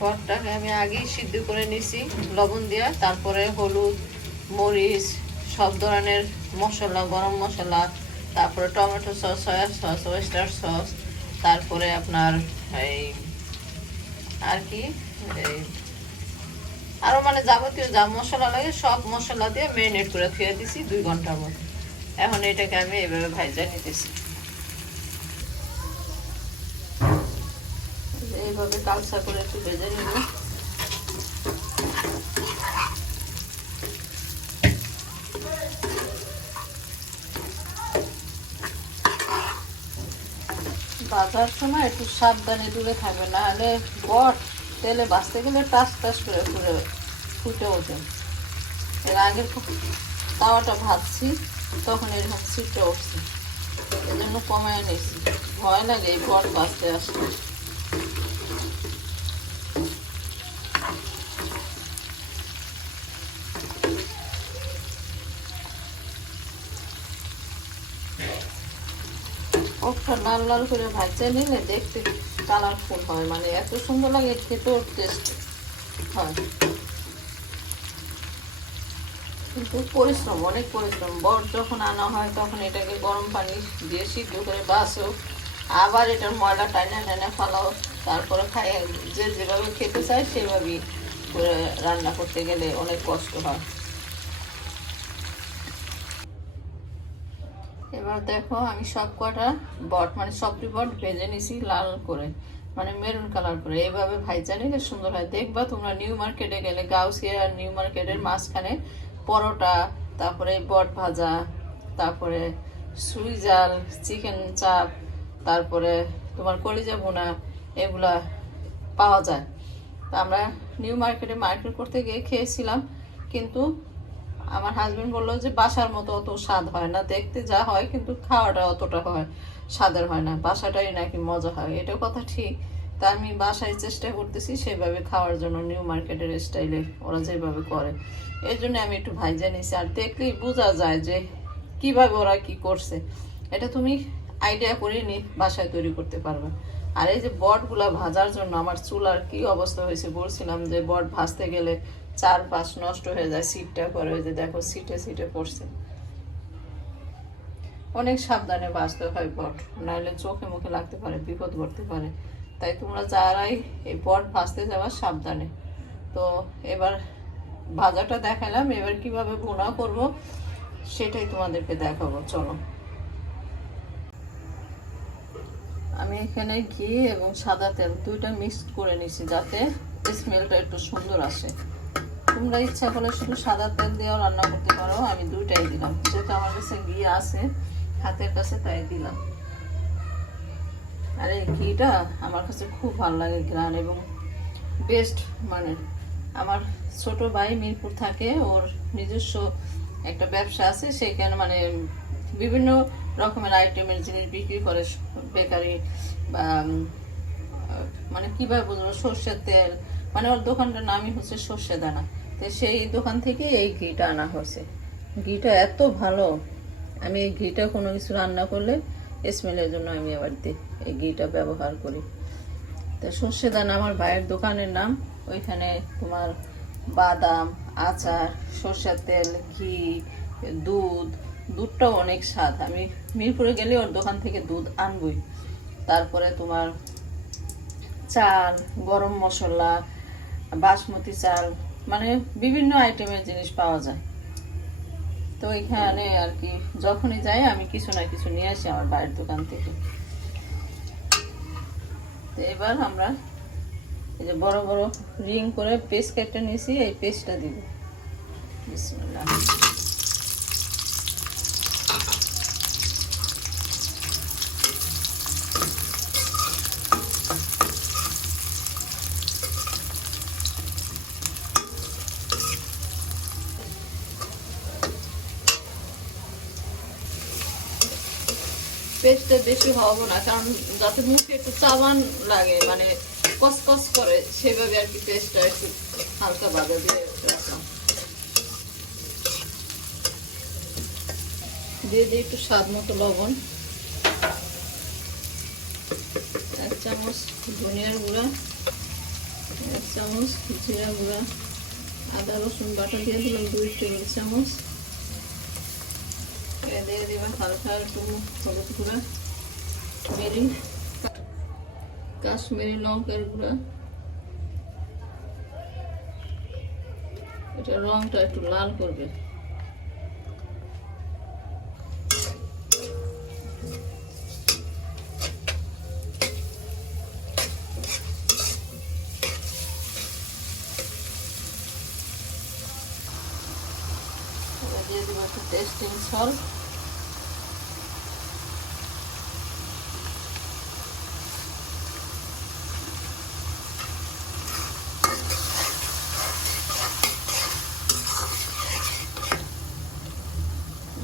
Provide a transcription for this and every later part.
বটটাকে আমি আগেই সিদ্ধ করে নিছি লবণ দিয়ে, তারপরে হলুদ, মরিচ, সব ধরনের মশলা, গরম মশলা, তারপরে tomato sauce, soya sauce, oyster sauce, তারপরে আপনার এই আর কি এই আরও মানে যাবতীয় যা মশলা লাগে সব মশলা দিয়ে ম্যারিনেট করে ধুয়ে দিছি 2 ঘন্টার মতো। এখন এটাকে আমি এইভাবে ভাজা নিতেছি, এইভাবে কালসা করে একটু ভেজে নিব। ভাজার সময় একটু সাবধানে দূরে থাকবে, না হলে বট তেলে ভাজতে গেলে টাস টাস করে ফুটে ওঠে। এর আগের তাওয়াটা ভাজছি তখন এরকম ছিটে উঠছে, এই জন্য কমায় নিয়েছি, ভয় লাগে এই বট ভাজতে আসলে। ওটা লাল লাল করে ভাজা নিলে দেখতে কালারফুল হয়, মানে এত সুন্দর লাগে, খেতেও টেস্ট হয়। কিন্তু পরিশ্রম, অনেক পরিশ্রম। বট যখন আনা হয় তখন এটাকে গরম পানি দিয়ে সিদ্ধ করে বাসো, আবার এটার ময়লা টাইনা টাইনা ফালাও, তারপরে খাই। যে যেভাবে খেতে চায় সেভাবেই করে রান্না করতে গেলে অনেক কষ্ট হয়। এবার দেখো আমি সব কটা বট মানে সবটি বট ভেজে নিছি লাল করে, মানে মেরুন কালার করে। এইভাবে ভাইজা নিলে সুন্দর হয়। দেখবা তোমরা নিউ মার্কেটে গেলে, গাউসিয়া আর নিউ মার্কেটের মাঝখানে পরোটা, তারপরে বট ভাজা, তারপরে সুইজাল, চিকেন চাপ, তারপরে তোমার কলিজা ভুনা, এগুলা পাওয়া যায়। তা আমরা নিউ মার্কেটে মার্কেট করতে গিয়ে খেয়েছিলাম, কিন্তু আমার হাজবেন্ড বললো যে বাসার মতো অত স্বাদ হয় না, দেখতে যা হয় কিন্তু খাওয়াটা অতটা হয় স্বাদের হয় না, বাসাটাই নাকি মজা হয়। এটা কথা ঠিক। তা আমি বাসায় চেষ্টা করতেছি সেভাবে খাওয়ার জন্য, নিউ মার্কেটের স্টাইলে ওরা যেভাবে করে। এই জন্য আমি একটু ভাইজা নিছি, আর দেখলেই বোঝা যায় যে কিভাবে ওরা কি করছে। এটা তুমি আইডিয়া করে নি বাসায় তৈরি করতে পারবে। আর এই যে বটগুলা ভাজার জন্য আমার চুলার কি অবস্থা হয়েছে, বলছিলাম যে বট ভাজতে গেলে 4-5 নষ্ট হয়ে যায়, সিটটা করে। ওই যে দেখো সিটে সিটে পড়ছে। অনেক সাবধানে ভাজতে হয় বট, নাহলে চোখে মুখে লাগতে পারে, বিপদ ঘটতে পারে। তাই তোমরা যারাই এই বট ভাজতে যাবা সাবধানে। তো এবার ভাজাটা দেখালাম, এবার কিভাবে ভুনা করব সেটাই তোমাদেরকে দেখাবো, চলো। আমি এখানে ঘি এবং সাদা তেল দুইটা মিক্স করে নিছি যাতে স্মেলটা একটু সুন্দর আসে। তোমরা ইচ্ছা করলে শুধু সাদা তেল দিয়েও রান্না করতে পারো, আমি দুইটাই দিলাম, যেহেতু আমার কাছে ঘি আছে হাতের কাছে তাই দিলাম। আর এই ঘিটা আমার কাছে খুব ভালো লাগে ঘ্রাণ, এবং বেস্ট। মানে আমার ছোট ভাই মিরপুর থাকে, ওর নিজস্ব একটা ব্যবসা আছে, সেখানে মানে বিভিন্ন রকমের আইটেমের জিনিস বিক্রি করে, বেকারি বা মানে কিভাবে বলবো, সর্ষের তেল, মানে ওর দোকানটার নামই হচ্ছে সর্ষে দানা। তো সেই দোকান থেকে এই ঘিটা আনা হয়েছে। ঘিটা এত ভালো, আমি এই ঘিটা কোনো কিছু রান্না করলে স্মেলের জন্য আমি আবার এই ঘিটা ব্যবহার করি। তো সর্ষে দানা আমার ভাইয়ের দোকানের নাম। ওইখানে তোমার বাদাম, আচার, সর্ষের তেল, ঘি, দুধটাও অনেক স্বাদ। আমি মিরপুরে গেলে ওর দোকান থেকে দুধ আনবই। তারপরে তোমার চাল, গরম মশলা, বাসমতি চাল, মানে বিভিন্ন আইটেমের জিনিস পাওয়া যায়। তো এখানে আর কি যখনই যাই আমি কিছু না কিছু নিয়ে আসি আমার ভাইয়ের দোকান থেকে। তো এবার আমরা এই যে বড় বড় রিং করে পেস্ট কেটে নিয়েছি, এই পেস্টটা দিব। বিসমিল্লাহ। পেস্টটা বেশি হবে না, কারণ যাতে মুখে একটু চাবান লাগে, মানে কসকস করে, সেভাবে আর কি পেস্টটা একটু হালকা বাজা দিয়ে রাখলাম। দিয়ে দিই একটু স্বাদ মতো লবণ, 1 চামচ ধনিয়ার গুঁড়া, 1 চামচ জিরা গুঁড়া, আদা রসুন বাটা দিয়ে দিলাম 2 টেবিল চামচ। দিয়ে দিবেন হালকা একটু হলুদ গুঁড়া, মেরি কাশ্মীরি লঙ্কার গুঁড়া, এটা রংটা একটু লাল করবে। দিয়ে দিব একটু টেস্টিং সল্ট,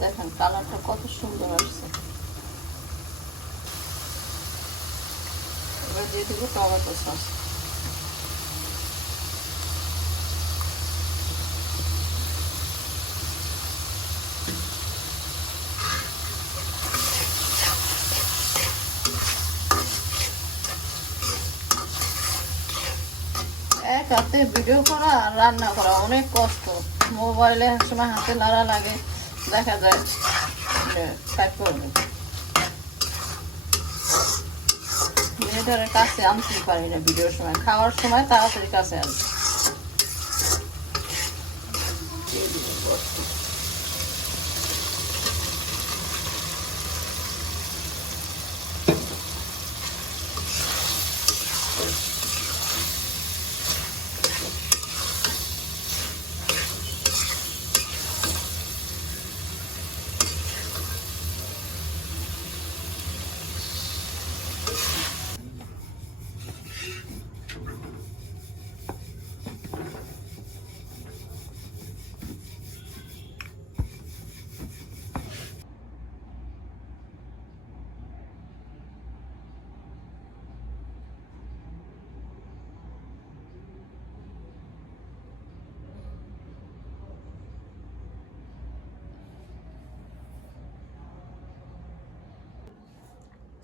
দেখেন কালারটা কত সুন্দর আসছে। এবার দিয়ে দিব টমেটো সস। এক হাতে ভিডিও করা আর রান্না করা অনেক কষ্ট। মোবাইলে এক সময় হাতে নাড়া লাগে, দেখা যায় কাট করবে। মেয়েটার কাছে আনতে পারি না ভিডিওর সময়, খাওয়ার সময় তাড়াতাড়ি কাছে আসবে।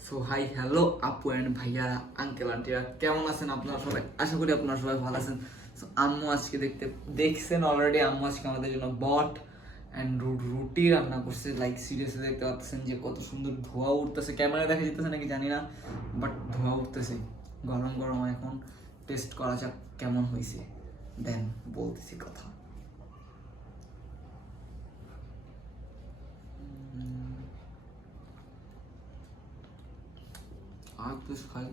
সো হাই হ্যালো আপু অ্যান্ড ভাইয়ারা, আঙ্কেল আন্টিরা, কেমন আছেন আপনারা সবাই? আশা করি আপনারা সবাই ভালো আছেন। সো আম্মু আজকে দেখছেন অলরেডি, আম্মু আজকে আমাদের জন্য বট অ্যান্ড রুটি রান্না করছে। লাইক সিরিয়াসলি দেখতে পাচ্ছেন যে কত সুন্দর ধোঁয়া উঠতেছে, ক্যামেরায় দেখা যেতেছে নাকি জানি না, বাট ধোঁয়া উঠতেছে। গরম গরম এখন টেস্ট করা যাক কেমন হয়েছে, দেন বলতেছি কথা। আর কিছু খাই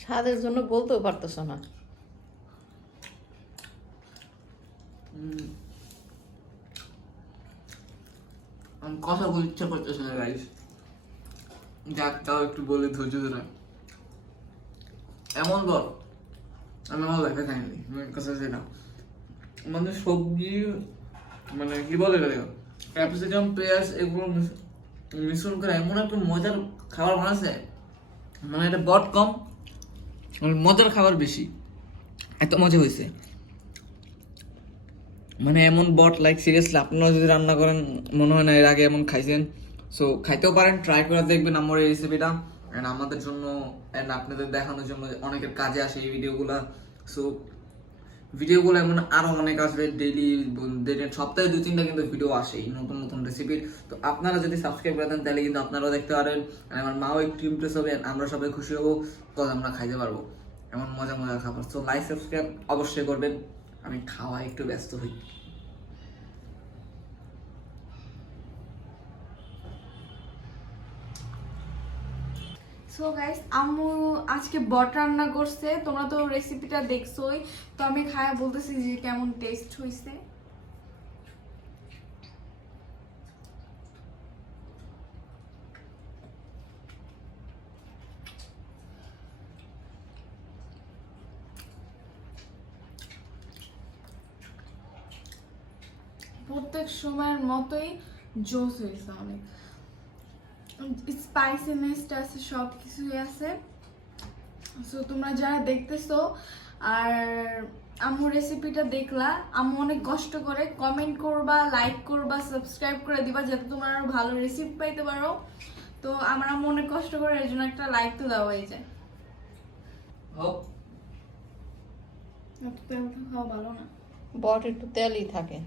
স্বাদের জন্য বলতেও পারতেছ না। আমি কথা বলতে ইচ্ছা করতেছে না গাইস, যাক তাও একটু বলে ধৈর্য ধরে। এমন বল আমি আমার লাইফে খাইনি, কথা সেটা মানে সবজি মানে কি বলে ক্যাপসিকাম পেঁয়াজ এগুলো মিশ্রণ করে এমন একটা মজার খাবার বানাচ্ছে, মানে এটা বট কম মজার খাবার বেশি, এত মজা হয়েছে। মানে এমন বট লাইক সিরিয়াসলি আপনারা যদি রান্না করেন মনে হয় না এর আগে এমন খাইছেন। সো খাইতেও পারেন, ট্রাই করে দেখবেন আমার এই রেসিপিটা, অ্যান্ড আমাদের জন্য অ্যান্ড আপনাদের দেখানোর জন্য অনেকের কাজে আসে এই ভিডিওগুলো। সো ভিডিওগুলো এমন আরও অনেক আসবে, ডেইলি সপ্তাহে 2-3টা কিন্তু ভিডিও আসে নতুন নতুন রেসিপির। তো আপনারা যদি সাবস্ক্রাইব করে দেন তাহলে কিন্তু আপনারাও দেখতে পারেন, আমার মাও একটু ইমপ্রেস হবে, আমরা সবাই খুশি হবো, কজ আমরা খাইতে পারবো এমন মজা মজার খাবার। সো লাইক সাবস্ক্রাইব অবশ্যই করবেন, আমি খাওয়া একটু ব্যস্ত হই। সো গাইস, আম্মু আজকে বট রান্না করছে, তোমরা তো রেসিপিটা দেখছোই। তো আমি খায়া বলতেছি যে কেমন টেস্ট হয়েছে। প্রত্যেক সময়ের মতোই জোস হয়েছে, অনেক স্পাইসিনেসটা আছে, সব কিছুই আছে। সো তোমরা যারা দেখতেছো আর আম্মু রেসিপিটা দেখলা, আম্মু অনেক কষ্ট করে, কমেন্ট করবা, লাইক করবা, সাবস্ক্রাইব করে দিবা যাতে তোমরা আরো ভালো রেসিপি পাইতে পারো। তো তো আমার আম্মু অনেক কষ্ট করে, এর জন্য একটা লাইক তো দেওয়া হয়ে যায়। হোক এত তেল তো খাওয়া ভালো না। বট একটু তেলই থাকে।